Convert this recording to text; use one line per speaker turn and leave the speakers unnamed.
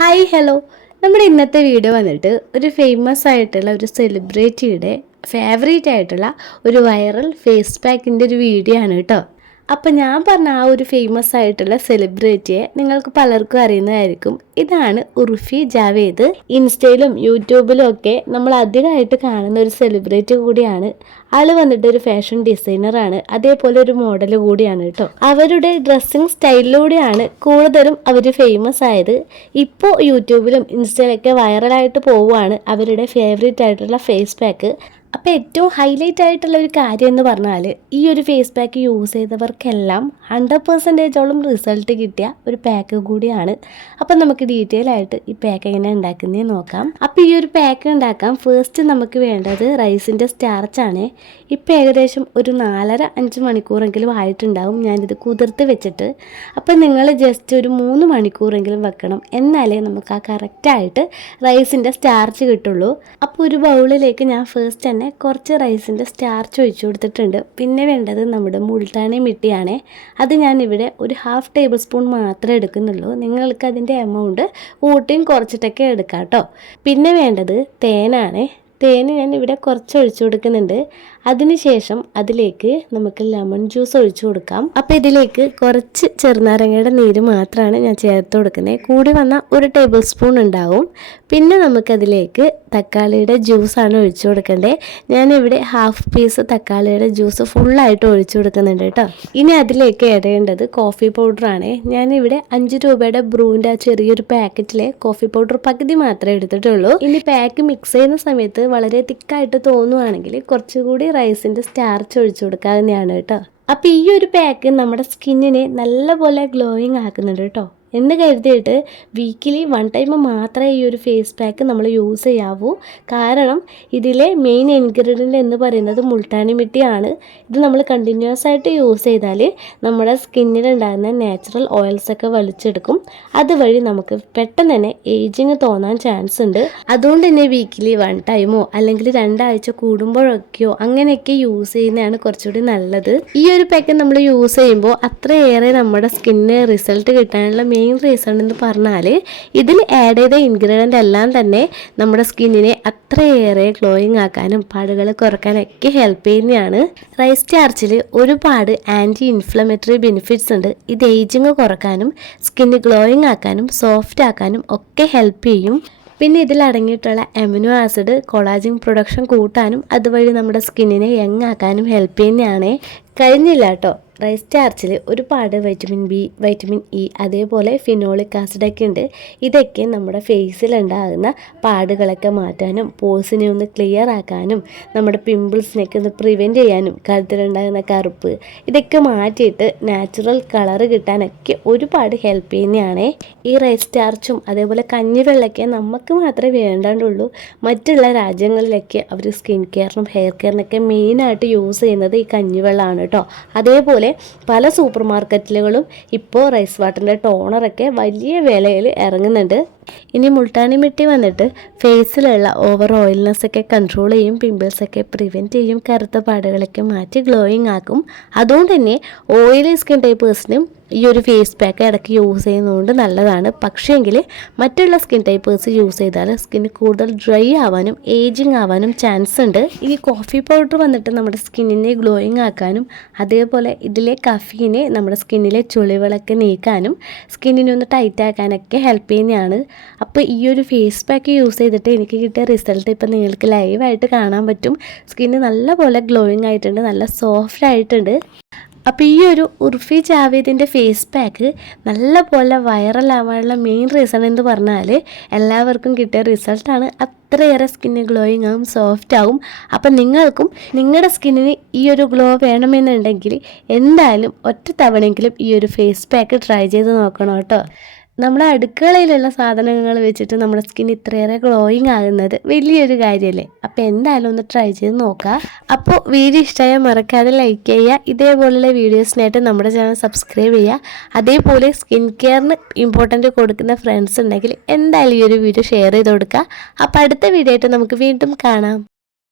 Hi hello. നമ്മുടെ ഇന്നത്തെ video വന്നിട്ട് ഒരു ഫേമസ് ആയിട്ടുള്ള ഒരു സെലിബ്രിറ്റിയുടെ ഫേവറേറ്റ് ആയിട്ടുള്ള ഒരു വൈറൽ ഫേസ് പാക്കിന്റെ ഒരു വീഡിയോ ആണ് കേട്ടോ. അപ്പം ഞാൻ പറഞ്ഞ ആ ഒരു ഫേമസ് ആയിട്ടുള്ള സെലിബ്രിറ്റിയെ നിങ്ങൾക്ക് പലർക്കും അറിയുന്നതായിരിക്കും. ഇതാണ് ഉർഫി ജാവേദ്. ഇൻസ്റ്റയിലും യൂട്യൂബിലും ഒക്കെ നമ്മൾ അധികമായിട്ട് കാണുന്ന ഒരു സെലിബ്രിറ്റി കൂടിയാണ്. ആൾ വന്നിട്ട് ഒരു ഫാഷൻ ഡിസൈനറാണ് അതേപോലെ ഒരു മോഡൽ കൂടിയാണ് കേട്ടോ. അവരുടെ ഡ്രസ്സിങ് സ്റ്റൈലിലൂടെയാണ് കൂടുതലും അവർ ഫേമസ് ആയത്. ഇപ്പോൾ യൂട്യൂബിലും ഇൻസ്റ്റയിലൊക്കെ വൈറലായിട്ട് പോവുകയാണ് അവരുടെ ഫേവറേറ്റ് ആയിട്ടുള്ള ഫേസ് പാക്ക് അപ്പോൾ ഏറ്റവും ഹൈലൈറ്റ് ആയിട്ടുള്ള ഒരു കാര്യം എന്ന് പറഞ്ഞാൽ ഈ ഒരു ഫേസ് പാക്ക് യൂസ് ചെയ്തവർക്കെല്ലാം ഹൺഡ്രഡ് പെർസെന്റേജോളം റിസൾട്ട് കിട്ടിയ ഒരു പാക്ക് കൂടിയാണ്. അപ്പം നമുക്ക് ഡീറ്റെയിൽ ആയിട്ട് ഈ പാക്ക് എങ്ങനെ ഉണ്ടാക്കുന്നതെന്ന് നോക്കാം. അപ്പോൾ ഈ ഒരു പാക്ക് ഉണ്ടാക്കാൻ ഫസ്റ്റ് നമുക്ക് വേണ്ടത് റൈസിന്റെ സ്റ്റാർച്ചാണ് ഇപ്പോൾ ഏകദേശം ഒരു നാലര അഞ്ച് മണിക്കൂറെങ്കിലും ആയിട്ടുണ്ടാവും. ഞാനിത് കുതിർത്ത് വെച്ചിട്ട്. അപ്പോൾ നിങ്ങൾ ജസ്റ്റ് ഒരു മൂന്ന് മണിക്കൂറെങ്കിലും വെക്കണം. എന്നാലേ നമുക്ക് ആ കറക്റ്റായിട്ട് റൈസിന്റെ സ്റ്റാർച്ച് കിട്ടുള്ളൂ. അപ്പോൾ ഒരു ബൗളിലേക്ക് ഞാൻ ഫസ്റ്റ് തന്നെ കുറച്ച് റൈസിന്റെ സ്റ്റാർച്ച് ഒഴിച്ചു കൊടുത്തിട്ടുണ്ട്. പിന്നെ വേണ്ടത് നമ്മുടെ മുൾട്ടാണി മിട്ടിയാണ്. അത് ഞാനിവിടെ ഒരു ഹാഫ് ടേബിൾ സ്പൂൺ മാത്രമേ എടുക്കുന്നുള്ളൂ. നിങ്ങൾക്ക് അതിന്റെ എമൗണ്ട് കൂട്ടിയും കുറച്ചിട്ടൊക്കെ എടുക്കാം കേട്ടോ. പിന്നെ വേണ്ടത് തേനാണ്. തേന് ഞാൻ ഇവിടെ കുറച്ച് ഒഴിച്ചു കൊടുക്കുന്നുണ്ട്. അതിനുശേഷം അതിലേക്ക് നമുക്ക് ലെമൺ ജ്യൂസ് ഒഴിച്ചു കൊടുക്കാം. അപ്പോൾ ഇതിലേക്ക് കുറച്ച് ചെറുനാരങ്ങയുടെ നീര് മാത്രമാണ് ഞാൻ ചേർത്ത് കൊടുക്കുന്നത് കൂടി വന്ന ഒരു ടേബിൾ സ്പൂൺ ഉണ്ടാവും. പിന്നെ നമുക്കതിലേക്ക് തക്കാളിയുടെ ജ്യൂസാണ് ഒഴിച്ചു കൊടുക്കേണ്ടത് ഞാനിവിടെ ഹാഫ് പീസ് തക്കാളിയുടെ ജ്യൂസ് ഫുള്ളായിട്ട് ഒഴിച്ചു കൊടുക്കുന്നുണ്ട് കേട്ടോ. ഇനി അതിലേക്ക് ഇടേണ്ടത് കോഫി പൗഡറാണ് ഞാനിവിടെ അഞ്ച് രൂപയുടെ ബ്രൂവിന്റെ ആ ചെറിയൊരു പാക്കറ്റിലെ കോഫി പൗഡർ പകുതി മാത്രമേ എടുത്തിട്ടുള്ളൂ. ഇനി പാക്ക് മിക്സ് ചെയ്യുന്ന സമയത്ത് വളരെ തിക്കായിട്ട് തോന്നുവാണെങ്കിൽ കുറച്ചുകൂടി റൈസിന്റെ സ്റ്റാർച്ച് ഒഴിച്ചു കൊടുക്കാവുന്നതാണ് കേട്ടോ. അപ്പോൾ ഈ ഒരു പാക്ക് നമ്മുടെ സ്കിന്നിനെ നല്ലപോലെ ഗ്ലോയിങ് ആക്കുന്നുണ്ട് കേട്ടോ. എന്ന് കരുതിയിട്ട് വീക്കിലി വൺ ടൈം മാത്രമേ ഈ ഒരു ഫേസ് പാക്ക് നമ്മൾ യൂസ് ചെയ്യാവൂ. കാരണം ഇതിലെ മെയിൻ ഇൻഗ്രീഡിയന്റ് എന്ന് പറയുന്നത് മുൾട്ടാണി മിട്ടിയാണ്. ഇത് നമ്മൾ കണ്ടിന്യൂസ് ആയിട്ട് യൂസ് ചെയ്താൽ നമ്മുടെ സ്കിന്നിലുണ്ടാകുന്ന നാച്ചുറൽ ഓയിൽസ് ഒക്കെ വലിച്ചെടുക്കും. അതുവഴി നമുക്ക് പെട്ടെന്ന് തന്നെ ഏജിങ് തോന്നാൻ ചാൻസ് ഉണ്ട്. അതുകൊണ്ട് തന്നെ വീക്കിലി വൺ ടൈമോ അല്ലെങ്കിൽ രണ്ടാഴ്ച കൂടുമ്പോഴൊക്കെയോ അങ്ങനെയൊക്കെ യൂസ് ചെയ്യുന്നതാണ് കുറച്ചുകൂടി നല്ലത്. ഈ പാക്ക് നമ്മൾ യൂസ് ചെയ്യുമ്പോൾ അത്രയേറെ നമ്മുടെ സ്കിന്നിന് റിസൾട്ട് കിട്ടാനുള്ള മെയിൻ റീസൺ എന്ന് പറഞ്ഞാൽ ഇതിൽ ആഡ് ചെയ്ത ഇൻഗ്രീഡിയന്റ് എല്ലാം തന്നെ നമ്മുടെ സ്കിന്നിനെ അത്രയേറെ ഗ്ലോയിങ് ആക്കാനും പാടുകൾ കുറക്കാനൊക്കെ ഹെൽപ്പ് ചെയ്യുന്നതാണ്. റൈസ് സ്റ്റാർച്ചിൽ ഒരുപാട് ആന്റി ഇൻഫ്ലമേറ്ററി ബെനിഫിറ്റ്സ് ഉണ്ട്. ഇത് ഏജിങ് കുറക്കാനും സ്കിന്ന് ഗ്ലോയിങ് ആക്കാനും സോഫ്റ്റ് ആക്കാനും ഒക്കെ ഹെൽപ്പ് ചെയ്യും. പിന്നെ ഇതിൽ അടങ്ങിയിട്ടുള്ള അമിനോ ആസിഡ് കൊളാജിൻ പ്രൊഡക്ഷൻ കൂട്ടാനും അതുവഴി നമ്മുടെ സ്കിന്നിനെ യങ് ആക്കാനും ഹെൽപ്പ് ചെയ്യുന്നതാണ് കഴിഞ്ഞില്ല കേട്ടോ റൈസ് സ്റ്റാർച്ചിൽ ഒരുപാട് വൈറ്റമിൻ ബി വൈറ്റമിൻ ഇ അതേപോലെ ഫിനോളിക് ആസിഡൊക്കെ ഉണ്ട്. ഇതൊക്കെ നമ്മുടെ ഫേസിലുണ്ടാകുന്ന പാടുകളൊക്കെ മാറ്റാനും പോസിനെ ഒന്ന് ക്ലിയർ ആക്കാനും നമ്മുടെ പിമ്പിൾസിനെയൊക്കെ ഒന്ന് പ്രിവെന്റ് ചെയ്യാനും കഴുത്തിലുണ്ടാകുന്ന കറുപ്പ് ഇതൊക്കെ മാറ്റിയിട്ട് നാച്ചുറൽ കളർ കിട്ടാനൊക്കെ ഒരുപാട് ഹെൽപ്പ് ചെയ്യുന്നതാണ്. ഈ റൈസ് സ്റ്റാർച്ചും അതേപോലെ കഞ്ഞിവെള്ളമൊക്കെ നമുക്ക് മാത്രമേ വേണ്ടാണ്ടുള്ളൂ. മറ്റുള്ള രാജ്യങ്ങളിലൊക്കെ അവർ സ്കിൻ കെയറിനും ഹെയർ കെയറിനൊക്കെ മെയിനായിട്ട് യൂസ് ചെയ്യുന്നത് ഈ കഞ്ഞിവെള്ളമാണ് കേട്ടോ അതേപോലെ പല സൂപ്പർ മാർക്കറ്റുകളും ഇപ്പോൾ റൈസ് വാട്ടറിന്റെ ടോണറൊക്കെ വലിയ വിലയിൽ ഇറങ്ങുന്നുണ്ട്. ഇനി മുൾട്ടാനി മിട്ടി വന്നിട്ട് ഫേസിലുള്ള ഓവർ ഓയിൽനെസ് ഒക്കെ കൺട്രോൾ ചെയ്യും പിമ്പിൾസ് ഒക്കെ പ്രിവെന്റ് ചെയ്യും കറുത്ത പാടുകളൊക്കെ മാറ്റി ഗ്ലോയിങ് ആക്കും. അതുകൊണ്ട് തന്നെ ഓയിലി സ്കിൻ ടൈപ്പേഴ്സിനും ഈ ഒരു ഫേസ് പാക്ക് ഇടയ്ക്ക് യൂസ് ചെയ്യുന്നതുകൊണ്ട് നല്ലതാണ്. പക്ഷേങ്കിൽ മറ്റുള്ള സ്കിൻ ടൈപ്പേഴ്സ് യൂസ് ചെയ്താൽ സ്കിന്ന് കൂടുതൽ ഡ്രൈ ആവാനും ഏജിങ് ആവാനും ചാൻസ് ഉണ്ട്. ഈ കോഫി പൗഡർ വന്നിട്ട് നമ്മുടെ സ്കിന്നിനെ ഗ്ലോയിങ് ആക്കാനും അതേപോലെ ഇതിലെ കഫീനെ നമ്മുടെ സ്കിന്നിലെ ചുളിവുകളൊക്കെ നീക്കാനും സ്കിന്നിനെ ഒന്ന് ടൈറ്റ് ആക്കാനൊക്കെ ഹെൽപ്പ് ചെയ്യുന്നതാണ്. അപ്പോൾ ഈ ഒരു ഫേസ് പാക്ക് യൂസ് ചെയ്തിട്ട് എനിക്ക് കിട്ടിയ റിസൾട്ട് ഇപ്പം നിങ്ങൾക്ക് ലൈവായിട്ട് കാണാൻ പറ്റും. സ്കിന്ന് നല്ലപോലെ ഗ്ലോയിങ് ആയിട്ടുണ്ട് നല്ല സോഫ്റ്റ് ആയിട്ടുണ്ട്. അപ്പോൾ ഈ ഒരു ഉർഫി ജാവേദിന്റെ ഫേസ് പാക്ക് നല്ലപോലെ വൈറലാവാനുള്ള മെയിൻ റീസൺ എന്ന് പറഞ്ഞാൽ എല്ലാവർക്കും കിട്ടിയ റിസൾട്ടാണ് അത്രയേറെ സ്കിന്ന് ഗ്ലോയിങ് ആവും സോഫ്റ്റ് ആവും. അപ്പം നിങ്ങൾക്കും നിങ്ങളുടെ സ്കിന്നിന് ഈ ഒരു ഗ്ലോ വേണമെന്നുണ്ടെങ്കിൽ എന്തായാലും ഒറ്റ തവണയെങ്കിലും ഈ ഒരു ഫേസ് പാക്ക് ട്രൈ ചെയ്ത് നോക്കണം കേട്ടോ. നമ്മുടെ അടുക്കളയിലുള്ള സാധനങ്ങൾ വെച്ചിട്ട് നമ്മുടെ സ്കിൻ ഇത്രയേറെ ഗ്ലോയിങ് ആകുന്നത് വലിയൊരു കാര്യമല്ലേ അപ്പോൾ എന്തായാലും ഒന്ന് ട്രൈ ചെയ്ത് നോക്കുക അപ്പോൾ വീഡിയോ ഇഷ്ടമായാൽ മറക്കാതെ ലൈക്ക് ചെയ്യുക. ഇതേപോലുള്ള വീഡിയോസിനായിട്ട് നമ്മുടെ ചാനൽ സബ്സ്ക്രൈബ് ചെയ്യുക. അതേപോലെ സ്കിൻ കെയറിന് ഇമ്പോർട്ടന്റ് കൊടുക്കുന്ന ഫ്രണ്ട്സ് ഉണ്ടെങ്കിൽ എന്തായാലും ഈ ഒരു വീഡിയോ ഷെയർ ചെയ്ത് കൊടുക്കുക അപ്പോൾ അടുത്ത വീഡിയോ ആയിട്ട് നമുക്ക് വീണ്ടും കാണാം.